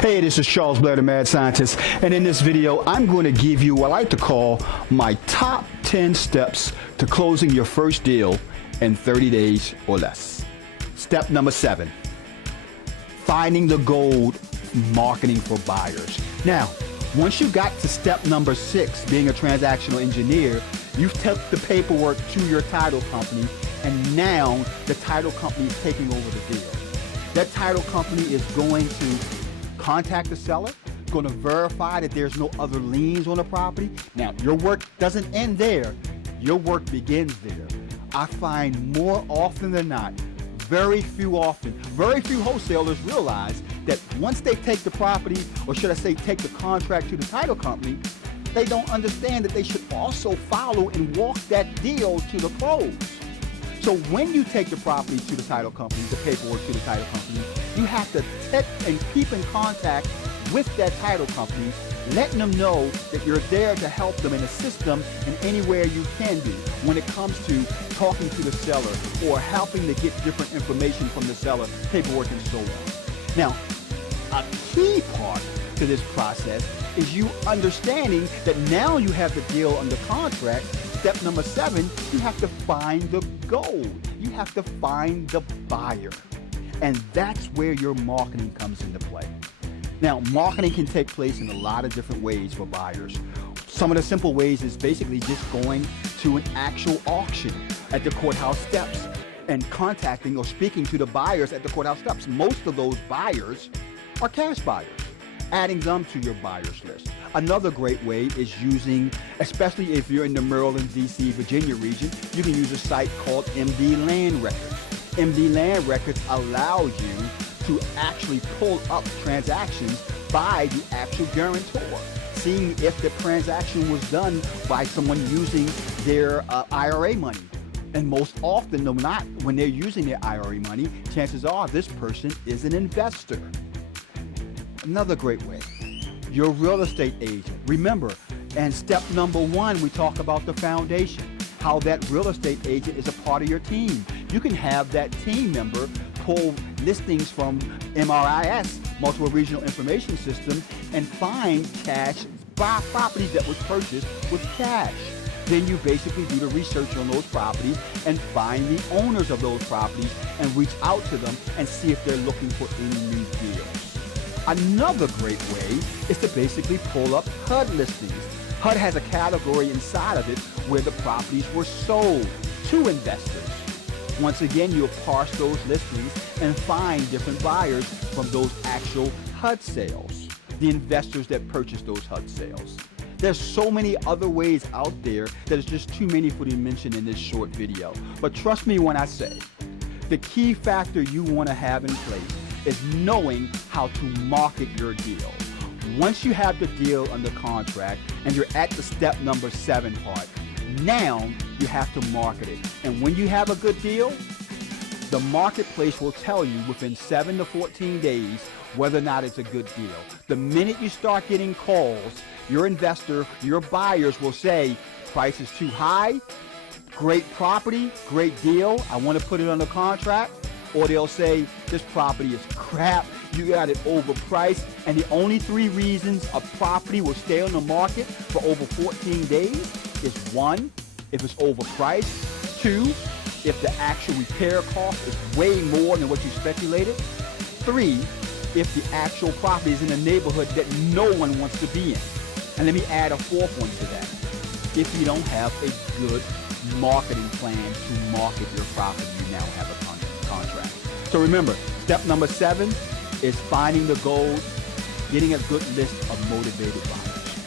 Hey, this is Charles Blair, the Mad Scientist, and in this video, I'm going to give you what I like to call my top 10 steps to closing your first deal in 30 days or less. Step number 7, finding the gold, marketing for buyers. Now, once you got to step number 6, being a transactional engineer, you've took the paperwork to your title company, and now the title company is taking over the deal. That title company is going to contact the seller, going to verify that there's no other liens on the property. Now, your work doesn't end there. Your work begins there. I find more often than not, very few wholesalers realize that once they take the property, or should I say take the contract to the title company, they don't understand that they should also follow and walk that deal to the close. So when you take the property to the title company, the paperwork to the title company, you have to and keep in contact with that title company, letting them know that you're there to help them and assist them in anywhere you can be when it comes to talking to the seller or helping to get different information from the seller, paperwork and so on. Now, a key part to this process is you understanding that now you have the deal under contract. Step number 7, you have to find the gold. You have to find the buyer. And that's where your marketing comes into play. Now, marketing can take place in a lot of different ways for buyers. Some of the simple ways is basically just going to an actual auction at the courthouse steps and contacting or speaking to the buyers at the courthouse steps. Most of those buyers are cash buyers, adding them to your buyers list. Another great way is using, especially if you're in the Maryland, DC, Virginia region, you can use a site called MD Land Records. MD Land Records allow you to actually pull up transactions by the actual guarantor, seeing if the transaction was done by someone using their IRA money. And most often than not, when they're using their IRA money, chances are this person is an investor. Another great way, your real estate agent. Remember, and step number 1, we talk about the foundation, how that real estate agent is a part of your team. You can have that team member pull listings from MRIS, Multiple Regional Information System, and find cash properties that was purchased with cash. Then you basically do the research on those properties and find the owners of those properties and reach out to them and see if they're looking for any new deals. Another great way is to basically pull up HUD listings. HUD has a category inside of it where the properties were sold to investors. Once again, you'll parse those listings and find different buyers from those actual HUD sales, the investors that purchased those HUD sales. There's so many other ways out there that is just too many for me to mention in this short video. But trust me when I say, the key factor you want to have in place is knowing how to market your deal. Once you have the deal under contract and you're at the step number 7 part, now you have to market it. And when you have a good deal, the marketplace will tell you within 7 to 14 days whether or not it's a good deal. The minute you start getting calls, your investor, your buyers will say, price is too high, great property, great deal, I want to put it under contract. Or they'll say, this property is crap, you got it overpriced, and the only 3 reasons a property will stay on the market for over 14 days is 1, if it's overpriced, 2, if the actual repair cost is way more than what you speculated, 3, if the actual property is in a neighborhood that no one wants to be in. And let me add a 4th one to that. If you don't have a good marketing plan to market your property, you now have a contract. So remember, step number 7 is finding the gold, getting a good list of motivated buyers.